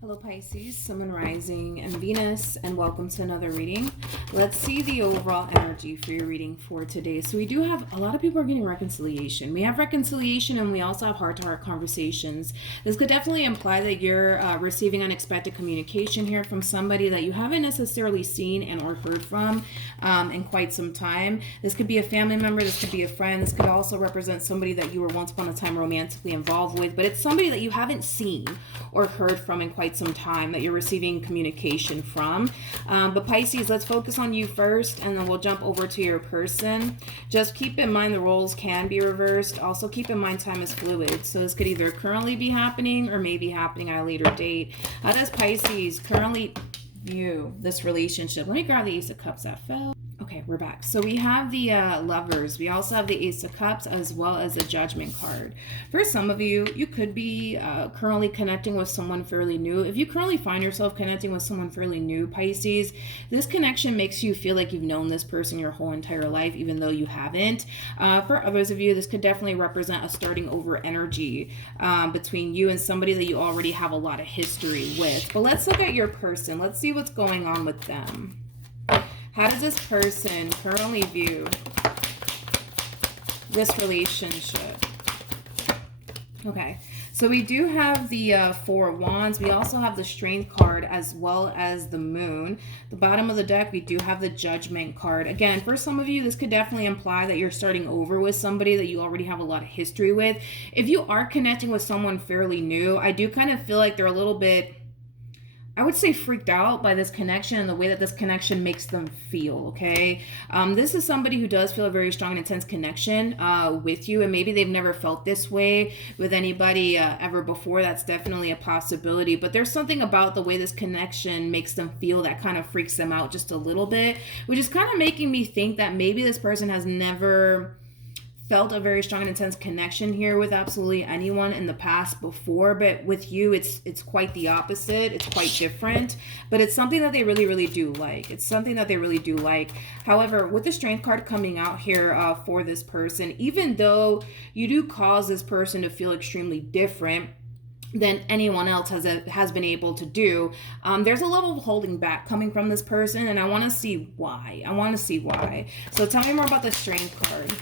Hello Pisces, Sun and Rising and Venus, and welcome to another reading. Let's see the overall energy for your reading for today. So we do have, a lot of people are getting reconciliation. We have reconciliation and we also have heart-to-heart conversations. This could definitely imply that you're receiving unexpected communication here from somebody that you haven't necessarily seen and or heard from in quite some time. This could be a family member, this could be a friend, this could also represent somebody that you were once upon a time romantically involved with, but it's somebody that you haven't seen or heard from in quite some time that you're receiving communication from. But Pisces, let's focus on you first and then we'll jump over to your person. Just keep in mind the roles can be reversed. Also keep in mind time is fluid. So this could either currently be happening or maybe happening at a later date. How does Pisces currently view this relationship? Let me grab the Ace of Cups that fell. Okay, we're back. So we have the Lovers. We also have the Ace of Cups as well as the Judgment card. For some of you, you could be currently connecting with someone fairly new. If you currently find yourself connecting with someone fairly new, Pisces, this connection makes you feel like you've known this person your whole entire life, even though you haven't. For others of you, this could definitely represent a starting over energy between you and somebody that you already have a lot of history with. But let's look at your person. Let's see what's going on with them. How does this person currently view this relationship? Okay, so we do have the Four of Wands. We also have the Strength card as well as the Moon. The bottom of the deck, we do have the Judgment card. Again, for some of you, this could definitely imply that you're starting over with somebody that you already have a lot of history with. If you are connecting with someone fairly new, I do kind of feel like they're a little bit, I would say, freaked out by this connection and the way that this connection makes them feel, okay? This is somebody who does feel a very strong and intense connection with you, and maybe they've never felt this way with anybody ever before. That's definitely a possibility, but there's something about the way this connection makes them feel that kind of freaks them out just a little bit, which is kind of making me think that maybe this person has never felt a very strong and intense connection here with absolutely anyone in the past before, but with you it's quite the opposite. It's quite different, but it's something that they really do like. It's something that they really do like. However, with the Strength card coming out here for this person, even though you do cause this person to feel extremely different than anyone else has been able to do, there's a level of holding back coming from this person, and I want to see why. So tell me more about the Strength card.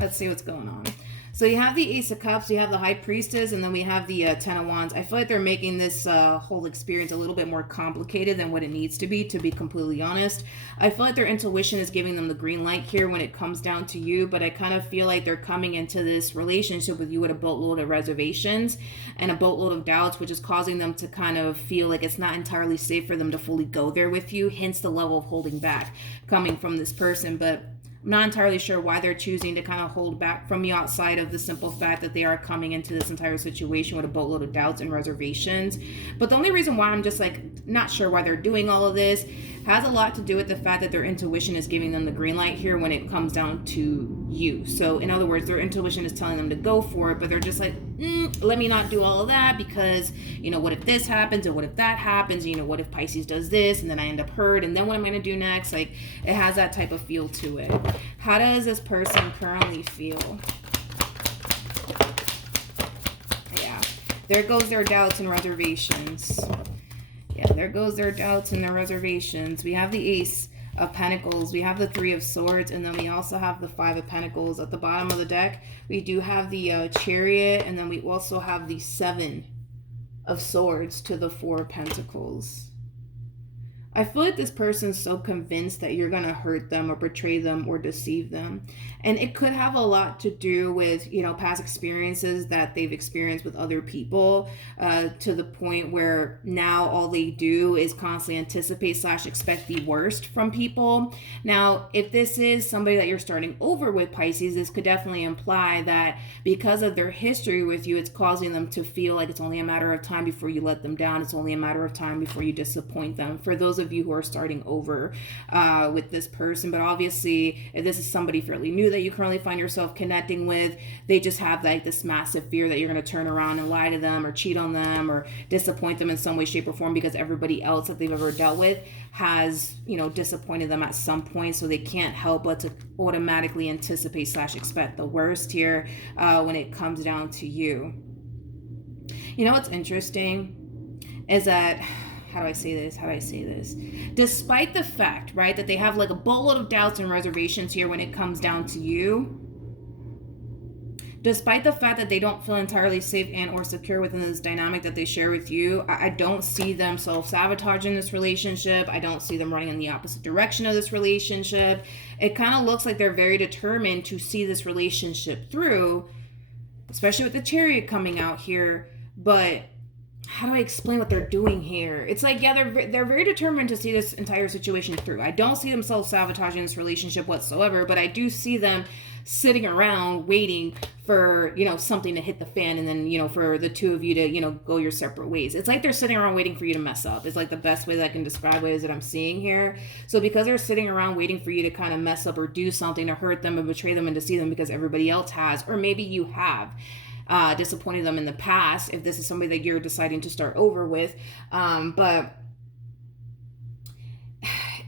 Let's see what's going on. So you have the Ace of Cups, you have the High Priestess, and then we have the Ten of Wands. I feel like they're making this whole experience a little bit more complicated than what it needs to be completely honest. I feel like their intuition is giving them the green light here when it comes down to you, but I kind of feel like they're coming into this relationship with you with a boatload of reservations and a boatload of doubts, which is causing them to kind of feel like it's not entirely safe for them to fully go there with you, hence the level of holding back coming from this person. But I'm not entirely sure why they're choosing to kind of hold back from you outside of the simple fact that they are coming into this entire situation with a boatload of doubts and reservations. But the only reason why I'm just like not sure why they're doing all of this has a lot to do with the fact that their intuition is giving them the green light here when it comes down to you. So in other words, their intuition is telling them to go for it, but they're just like, let me not do all of that because, you know, what if this happens and what if that happens? You know, what if Pisces does this and then I end up hurt and then what am I going to do next? Like, it has that type of feel to it. How does this person currently feel? Yeah, there goes their doubts and reservations. Yeah, there goes their doubts and their reservations. We have the Ace of Pentacles, we have the Three of Swords, and then we also have the Five of Pentacles. At the bottom of the deck, we do have the Chariot, and then we also have the Seven of Swords to the Four of Pentacles. I feel like this person's so convinced that you're going to hurt them or betray them or deceive them. And it could have a lot to do with, you know, past experiences that they've experienced with other people to the point where now all they do is constantly anticipate / expect the worst from people. Now, if this is somebody that you're starting over with, Pisces, this could definitely imply that because of their history with you, it's causing them to feel like it's only a matter of time before you let them down. It's only a matter of time before you disappoint them. For those of you who are starting over with this person, but obviously if this is somebody fairly new that you currently find yourself connecting with, they just have like this massive fear that you're going to turn around and lie to them or cheat on them or disappoint them in some way, shape, or form because everybody else that they've ever dealt with has, you know, disappointed them at some point, so they can't help but to automatically anticipate / expect the worst here when it comes down to you. You know what's interesting? is that, how do I say this? Despite the fact, right, that they have like a boatload of doubts and reservations here when it comes down to you, despite the fact that they don't feel entirely safe and or secure within this dynamic that they share with you, I don't see them self-sabotaging this relationship. I don't see them running in the opposite direction of this relationship. It kind of looks like they're very determined to see this relationship through, especially with the Chariot coming out here. But how do I explain what they're doing here? It's like, yeah, they're very determined to see this entire situation through. I don't see them self-sabotaging this relationship whatsoever, but I do see them sitting around waiting for, you know, something to hit the fan, and then, you know, for the two of you to, you know, go your separate ways. It's like they're sitting around waiting for you to mess up. It's like the best way that I can describe it is that I'm seeing here. So because they're sitting around waiting for you to kind of mess up or do something to hurt them and betray them and to see them because everybody else has, or maybe you have disappointed them in the past, if this is somebody that you're deciding to start over with. But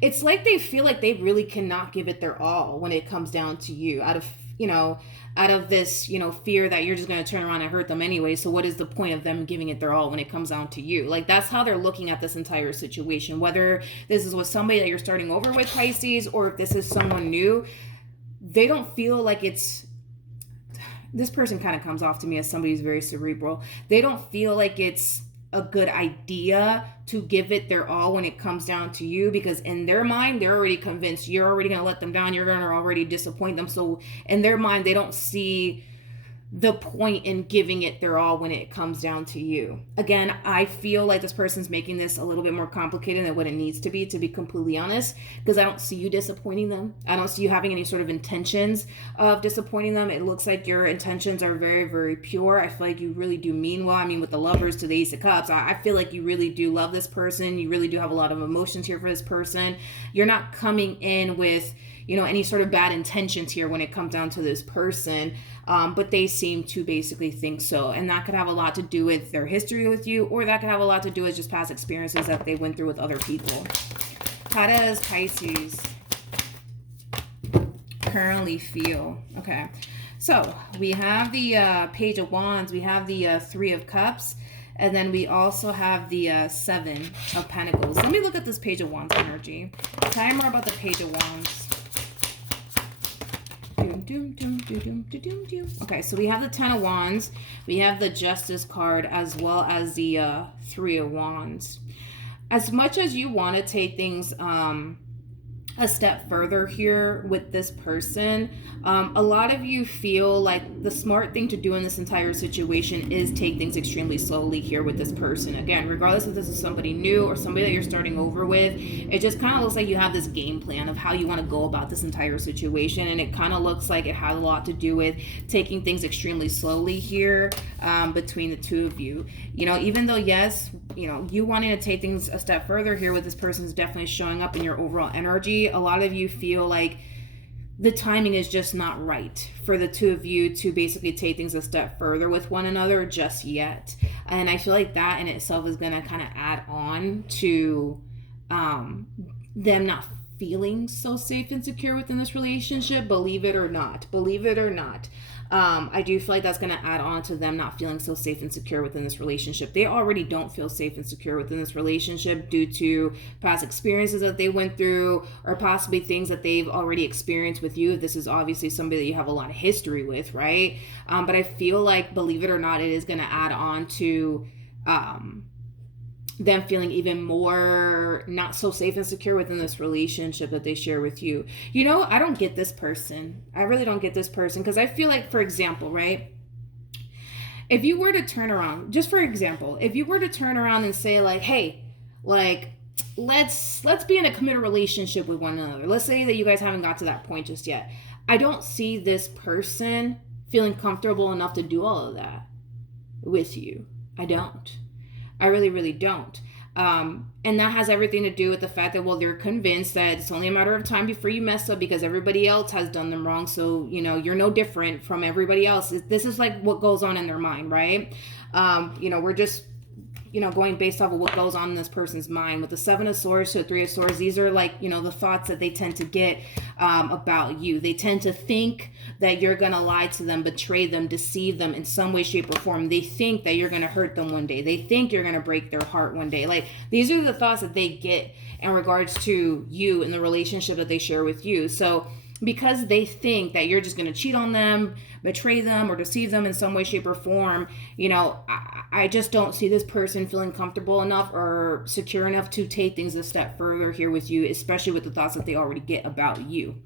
it's like they feel like they really cannot give it their all when it comes down to you, out of this, you know, fear that you're just going to turn around and hurt them anyway. So what is the point of them giving it their all when it comes down to you? Like, that's how they're looking at this entire situation. Whether this is with somebody that you're starting over with, Pisces, or if this is someone new, they don't feel like it's, this person kind of comes off to me as somebody who's very cerebral. They don't feel like it's a good idea to give it their all when it comes down to you, because in their mind, they're already convinced you're already going to let them down. You're going to already disappoint them. So in their mind, they don't see the point in giving it their all when it comes down to you. Again, I feel like this person's making this a little bit more complicated than what it needs to be completely honest, because I don't see you disappointing them. I don't see you having any sort of intentions of disappointing them. It looks like your intentions are very, very pure. I feel like you really do mean well. I mean, with the Lovers to the Ace of Cups, I feel like you really do love this person. You really do have a lot of emotions here for this person. You're not coming in with, you know, any sort of bad intentions here when it comes down to this person. But they seem to basically think so. And that could have a lot to do with their history with you, or that could have a lot to do with just past experiences that they went through with other people. How does Pisces currently feel? Okay. So we have the Page of Wands. We have the Three of Cups. And then we also have the Seven of Pentacles. Let me look at this Page of Wands energy. Tell me more about the Page of Wands. Okay, so we have the Ten of Wands, we have the Justice card, as well as the Three of Wands. As much as you want to take things a step further here with this person, a lot of you feel like the smart thing to do in this entire situation is take things extremely slowly here with this person. Again, regardless if this is somebody new or somebody that you're starting over with, it just kind of looks like you have this game plan of how you want to go about this entire situation, and it kind of looks like it has a lot to do with taking things extremely slowly here between the two of you. You know, even though, yes, you know, you wanting to take things a step further here with this person is definitely showing up in your overall energy. A lot of you feel like the timing is just not right for the two of you to basically take things a step further with one another just yet. And I feel like that in itself is going to kind of add on to them not feeling so safe and secure within this relationship. Believe it or not. I do feel like that's going to add on to them not feeling so safe and secure within this relationship. They already don't feel safe and secure within this relationship due to past experiences that they went through, or possibly things that they've already experienced with you. This is obviously somebody that you have a lot of history with, right? But I feel like, believe it or not, it is going to add on to them feeling even more not so safe and secure within this relationship that they share with you. You know, I don't get this person. I really don't get this person, because I feel like, for example, right? If you were to turn around, just for example, if you were to turn around and say like, hey, like, let's be in a committed relationship with one another. Let's say that you guys haven't got to that point just yet. I don't see this person feeling comfortable enough to do all of that with you. I don't. I really, really don't. And that has everything to do with the fact that, well, they're convinced that it's only a matter of time before you mess up because everybody else has done them wrong. So, you know, you're no different from everybody else. This is like what goes on in their mind, right? You know, we're just going based off of what goes on in this person's mind. With the Seven of Swords to the Three of Swords, these are like, the thoughts that they tend to get about you. They tend to think that you're going to lie to them, betray them, deceive them in some way, shape, or form. They think that you're going to hurt them one day. They think you're going to break their heart one day. Like, these are the thoughts that they get in regards to you and the relationship that they share with you. So because they think that you're just going to cheat on them, betray them, or deceive them in some way, shape, or form, I just don't see this person feeling comfortable enough or secure enough to take things a step further here with you, especially with the thoughts that they already get about you,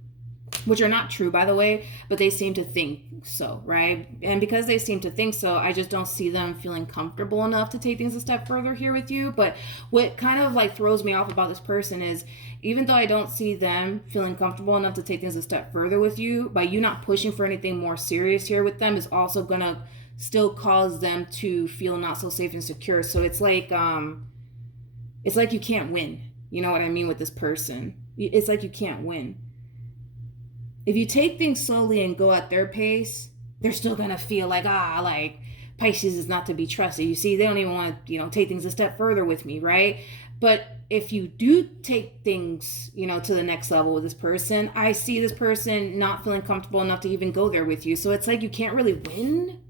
which are not true, by the way, but they seem to think so, right? And because they seem to think so, I just don't see them feeling comfortable enough to take things a step further here with you. But what kind of like throws me off about this person is, even though I don't see them feeling comfortable enough to take things a step further with you, by you not pushing for anything more serious here with them is also gonna still cause them to feel not so safe and secure. So it's like you can't win. You know what I mean with this person? It's like you can't win. If you take things slowly and go at their pace, they're still going to feel like, Pisces is not to be trusted. You see, they don't even want to, take things a step further with me, right? But if you do take things, to the next level with this person, I see this person not feeling comfortable enough to even go there with you. So it's like you can't really win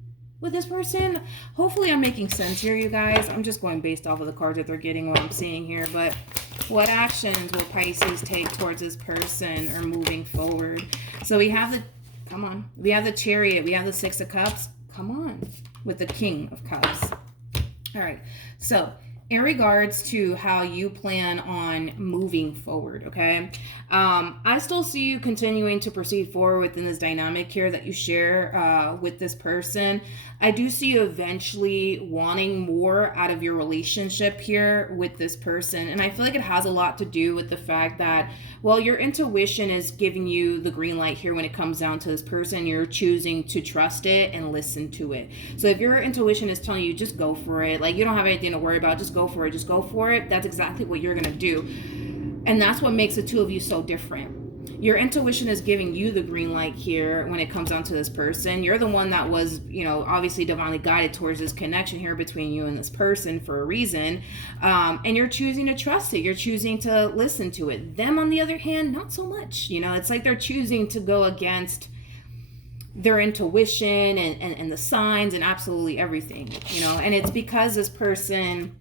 with this person. Hopefully I'm making sense here, you guys. I'm just going based off of the cards that they're getting, what I'm seeing here. But what actions will Pisces take towards this person or moving forward? So we have we have the Chariot, we have the Six of Cups, with the King of Cups. All right, so in regards to how you plan on moving forward, okay? I still see you continuing to proceed forward within this dynamic here that you share with this person. I do see you eventually wanting more out of your relationship here with this person. And I feel like it has a lot to do with the fact that, well, your intuition is giving you the green light here when it comes down to this person. You're choosing to trust it and listen to it. So if your intuition is telling you, just go for it, like you don't have anything to worry about, just go for it, that's exactly what you're going to do. And that's what makes the two of you so different. Your intuition is giving you the green light here when it comes down to this person. You're the one that was, obviously divinely guided towards this connection here between you and this person for a reason. And you're choosing to trust it. You're choosing to listen to it. Them, on the other hand, not so much. It's like they're choosing to go against their intuition and the signs and absolutely everything, and it's because this person,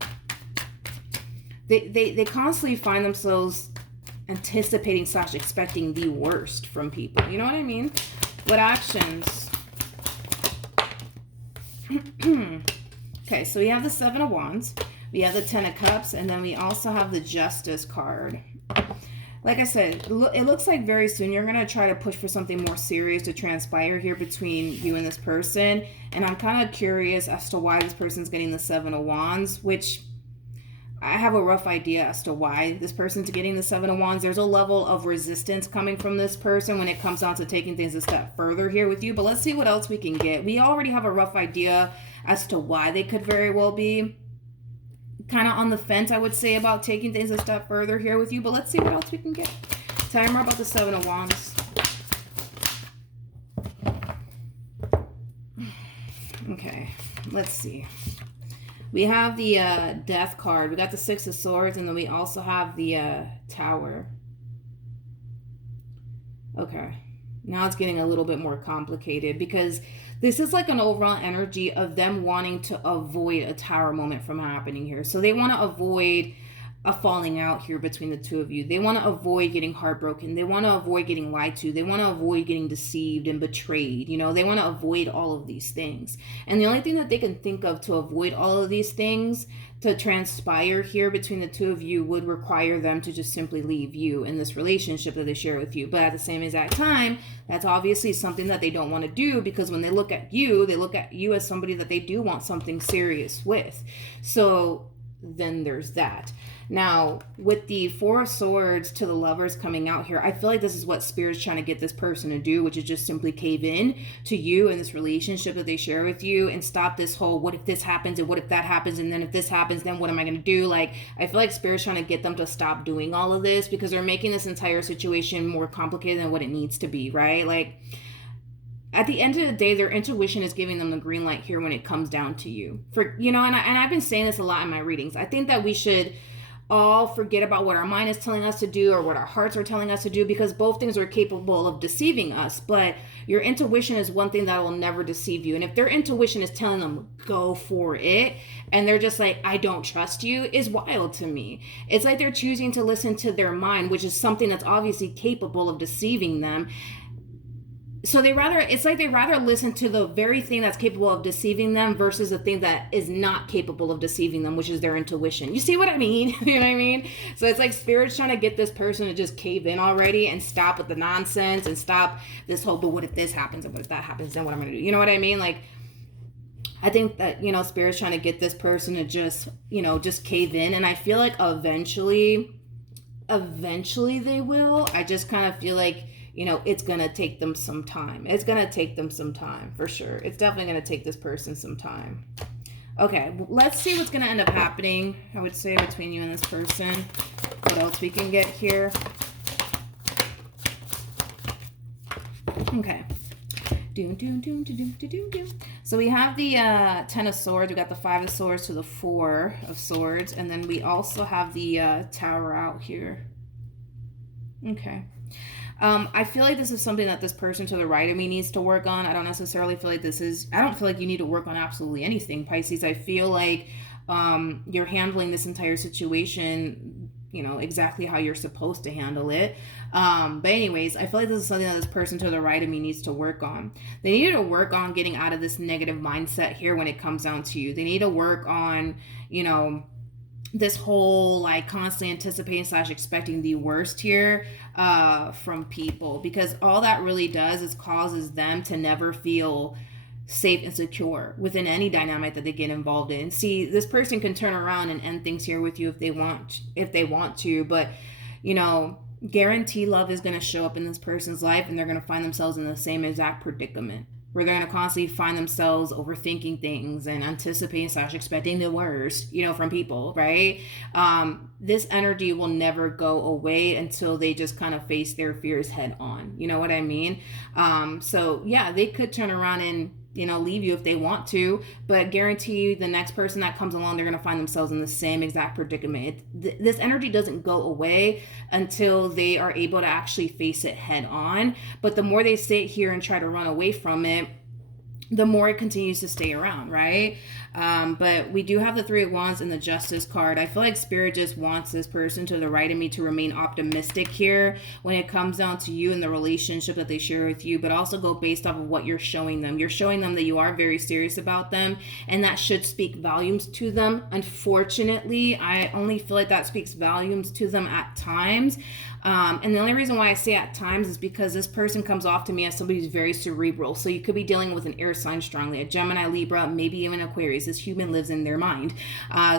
they constantly find themselves anticipating / expecting the worst from people. You know what I mean? What actions? Okay, so we have the Seven of Wands, we have the Ten of Cups, and then we also have the Justice card. Like I said, it looks like very soon you're going to try to push for something more serious to transpire here between you and this person. And I'm kind of curious as to why this person's getting the Seven of Wands, which I have a rough idea as to why this person's getting the Seven of Wands. There's a level of resistance coming from this person when it comes down to taking things a step further here with you. But let's see what else we can get. We already have a rough idea as to why they could very well be kind of on the fence, I would say, about taking things a step further here with you. But let's see what else we can get. Tell me more about the Seven of Wands. Okay, let's see. We have the Death card. We got the Six of Swords, and then we also have the Tower. Okay. Now it's getting a little bit more complicated because this is like an overall energy of them wanting to avoid a Tower moment from happening here. So they want to avoid a falling out here between the two of you. They want to avoid getting heartbroken. They want to avoid getting lied to. They want to avoid getting deceived and betrayed. They want to avoid all of these things. And the only thing that they can think of to avoid all of these things to transpire here between the two of you would require them to just simply leave you in this relationship that they share with you. But at the same exact time, that's obviously something that they don't want to do, because when they look at you as somebody that they do want something serious with. So then there's that. Now, with the Four of Swords to the Lovers coming out here, I feel like this is what Spirit's trying to get this person to do, which is just simply cave in to you and this relationship that they share with you and stop this whole, what if this happens and what if that happens, and then if this happens, then what am I going to do? Like, I feel like Spirit's trying to get them to stop doing all of this because they're making this entire situation more complicated than what it needs to be, right? Like, at the end of the day, their intuition is giving them the green light here when it comes down to you. For, you know, and I've been saying this a lot in my readings. I think that we should all forget about what our mind is telling us to do or what our hearts are telling us to do, because both things are capable of deceiving us. But your intuition is one thing that will never deceive you. And if their intuition is telling them go for it and they're just like, I don't trust you, is wild to me. It's like they're choosing to listen to their mind, which is something that's obviously capable of deceiving them. So it's like they rather listen to the very thing that's capable of deceiving them versus the thing that is not capable of deceiving them, which is their intuition. You see what I mean? You know what I mean? So it's like Spirit's trying to get this person to just cave in already and stop with the nonsense and stop this whole, but what if this happens and what if that happens, then what I'm going to do? You know what I mean? Like, I think that, you know, Spirit's trying to get this person to just, you know, just cave in. And I feel like eventually they will. I just kind of feel like, you know, it's going to take them some time. It's going to take them some time, for sure. It's definitely going to take this person some time. Okay, let's see what's going to end up happening, I would say, between you and this person. What else we can get here. Okay. So we have the 10 of Swords. We got the 5 of Swords to the 4 of Swords. And then we also have the Tower out here. Okay. I feel like this is something that this person to the right of me needs to work on. I don't necessarily feel like I don't feel like you need to work on absolutely anything, Pisces. I feel like you're handling this entire situation, you know, exactly how you're supposed to handle it. But anyways, I feel like this is something that this person to the right of me needs to work on. They need to work on getting out of this negative mindset here when it comes down to you. They need to work on, you know, this whole like constantly anticipating / expecting the worst here from people, because all that really does is causes them to never feel safe and secure within any dynamic that they get involved in. See, this person can turn around and end things here with you if they want to, but you know, guarantee love is going to show up in this person's life and they're going to find themselves in the same exact predicament, where they're going to constantly find themselves overthinking things and anticipating / expecting the worst, you know, from people, right? This energy will never go away until they just kind of face their fears head on. You know what I mean? So yeah, they could turn around and, you know, leave you if they want to, but guarantee you the next person that comes along, they're going to find themselves in the same exact predicament. This energy doesn't go away until they are able to actually face it head on. But the more they sit here and try to run away from it, the more it continues to stay around, right? But we do have the 3 of Wands and the Justice card. I feel like Spirit just wants this person to the right of me to remain optimistic here when it comes down to you and the relationship that they share with you, but also go based off of what you're showing them. You're showing them that you are very serious about them, and that should speak volumes to them. Unfortunately, I only feel like that speaks volumes to them at times. And the only reason why I say at times is because this person comes off to me as somebody who's very cerebral. So you could be dealing with an air sign strongly, a Gemini, Libra, maybe even Aquarius. This human lives in their mind.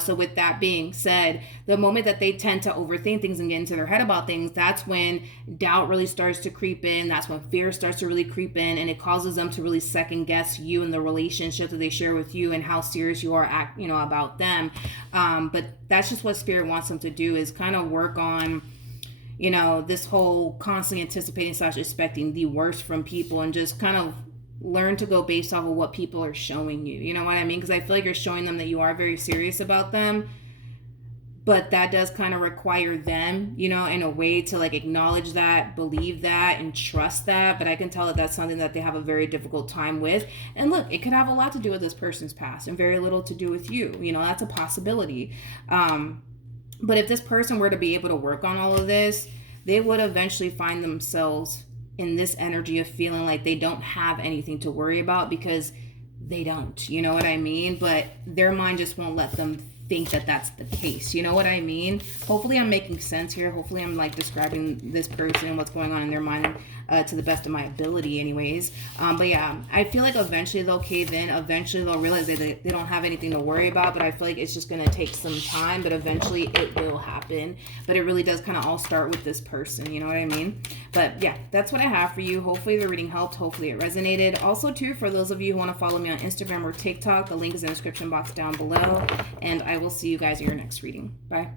So with that being said, the moment that they tend to overthink things and get into their head about things, that's when doubt really starts to creep in. That's when fear starts to really creep in, and it causes them to really second guess you and the relationship that they share with you and how serious you are about them. But that's just what Spirit wants them to do, is kind of work on, you know, this whole constantly anticipating / expecting the worst from people, and just kind of learn to go based off of what people are showing you. You know what I mean? Because I feel like you're showing them that you are very serious about them, but that does kind of require them, you know, in a way to like acknowledge that, believe that, and trust that. But I can tell that that's something that they have a very difficult time with. And look, it could have a lot to do with this person's past and very little to do with you. You know, that's a possibility. But if this person were to be able to work on all of this, they would eventually find themselves in this energy of feeling like they don't have anything to worry about, because they don't, you know what I mean? But their mind just won't let them think that that's the case. You know what I mean? Hopefully I'm making sense here. Hopefully I'm like describing this person and what's going on in their mind to the best of my ability anyways. But yeah, I feel like eventually they'll cave in. Eventually they'll realize that they don't have anything to worry about, but I feel like it's just going to take some time, but eventually it will happen. But it really does kind of all start with this person. You know what I mean? But yeah, that's what I have for you. Hopefully the reading helped. Hopefully it resonated. Also too, for those of you who want to follow me on Instagram or TikTok, the link is in the description box down below. And I will see you guys in your next reading. Bye.